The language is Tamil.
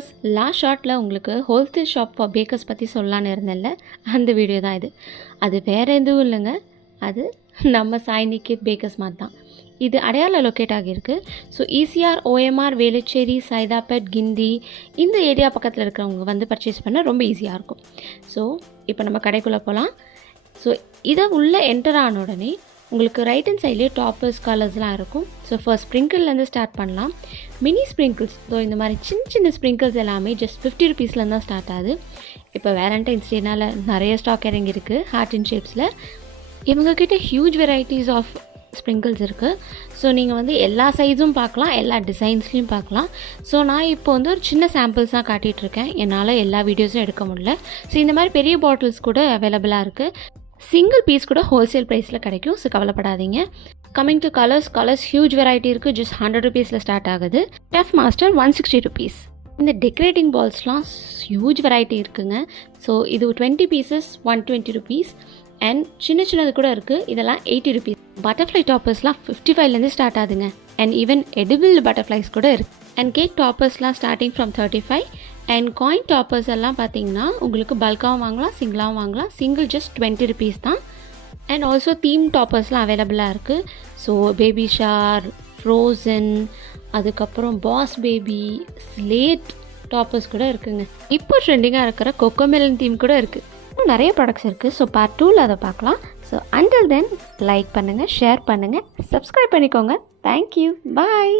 வியூவர்ஸ், லாஸ்ட் ஷார்ட்டில் உங்களுக்கு ஹோல்சேல் ஷாப் ஃபார் பேக்கர்ஸ் பற்றி சொல்லலான்னு இருந்தேன்ல, அந்த வீடியோ தான் இது. அது வேறு எதுவும் இல்லைங்க, அது நம்ம சாய் நிக்கேத் பேக்கர்ஸ் மாதிரி தான். இது அடையாரில் லொக்கேட் ஆகியிருக்கு. So ECR, OMR, Velachery, Saidapet, Guindy இந்த ஏரியா பக்கத்தில் இருக்கிறவங்க வந்து பர்ச்சேஸ் பண்ண ரொம்ப ஈஸியாக இருக்கும். ஸோ இப்போ நம்ம கடைக்குள்ளே போகலாம். ஸோ இதை உள்ளே என்டர் ஆன உடனே உங்களுக்கு ரைட் ஹேண்ட் சைட்லேயே டாப்பர்ஸ் கலர்ஸ்லாம் இருக்கும். ஸோ ஃபர்ஸ்ட் ஸ்ப்ரிங்கிள்லேருந்து ஸ்டார்ட் பண்ணலாம். மினி ஸ்ப்ரிங்கிள்ஸ், ஸோ இந்த மாதிரி சின்ன சின்ன ஸ்ப்ரிங்கிள்ஸ் எல்லாமே ஜஸ்ட் 50 rupeesலேருந்து தான் ஸ்டார்ட் ஆகுது. இப்போ வேலண்டைன்ஸ் டேனால் நிறைய ஸ்டாக் இறங்கியிருக்கு ஹார்ட் இன் ஷேப்ஸில். இவங்கக்கிட்ட ஹியூஜ் வெரைட்டிஸ் ஆஃப் ஸ்ப்ரிங்கிள்ஸ் இருக்குது. ஸோ நீங்கள் வந்து எல்லா சைஸும் பார்க்கலாம், எல்லா டிசைன்ஸ்லையும் பார்க்கலாம். ஸோ நான் இப்போ வந்து ஒரு சின்ன சாம்பிள்ஸ் தான் காட்டிகிட்ருக்கேன், என்னால் எல்லா வீடியோஸும் எடுக்க முடியல. ஸோ இந்த மாதிரி பெரிய பாட்டில்ஸ் கூட அவைலபிளாக இருக்குது. சிங்கிள் பீஸ் கூட ஹோல்சேல் ப்ரைஸில் கிடைக்கும். ஸோ கவலைப்படாதீங்க. Coming to colours huge variety இருக்குது. ஜஸ்ட் 100 rupeesல ஸ்டார்ட் ஆகுது. Tough master 160 rupees. இந்த டெக்கரேட்டிங் பால்ஸ்லாம் ஹியூஜ் வெரைட்டி இருக்குங்க. ஸோ இது 20 pieces 120 rupees. அண்ட் சின்னது கூட இருக்குது, இதெல்லாம் 80 rupees. பட்டர்ஃப்ளை டாப்பர்ஸ்லாம் 55லேருந்து ஸ்டார்ட் ஆகுதுங்க. அண்ட் ஈவன் எடிபிள் பட்டர்ஃப்ளைஸ் கூட இருக்குது. அண்ட் கேக் டாப்பர்ஸ்லாம் starting from 35. And coin toppers எல்லாம் பார்த்தீங்கன்னா உங்களுக்கு பல்காகவும் வாங்கலாம், சிங்கிளாகவும் வாங்கலாம். சிங்கிள் ஜஸ்ட் 20 rupees தான். அண்ட் ஆல்சோ தீம் டாப்பர்ஸ்லாம் அவைலபிளாக இருக்குது. ஸோ பேபி ஷார், ஃப்ரோசன், அதுக்கப்புறம் பாஸ் பேபி, ஸ்லேட் டாப்பர்ஸ் கூட இருக்குங்க. இப்போ ட்ரெண்டிங்காக இருக்கிற கொக்கோமெலன் தீம் கூட இருக்குது. இன்னும் நிறைய ப்ராடக்ட்ஸ் இருக்குது. ஸோ பார்ட் 2ல் அதை பார்க்கலாம். ஸோ அண்டில் தென் லைக் பண்ணுங்கள், ஷேர் பண்ணுங்கள், சப்ஸ்கிரைப் பண்ணிக்கோங்க. தேங்க்யூ, பாய்.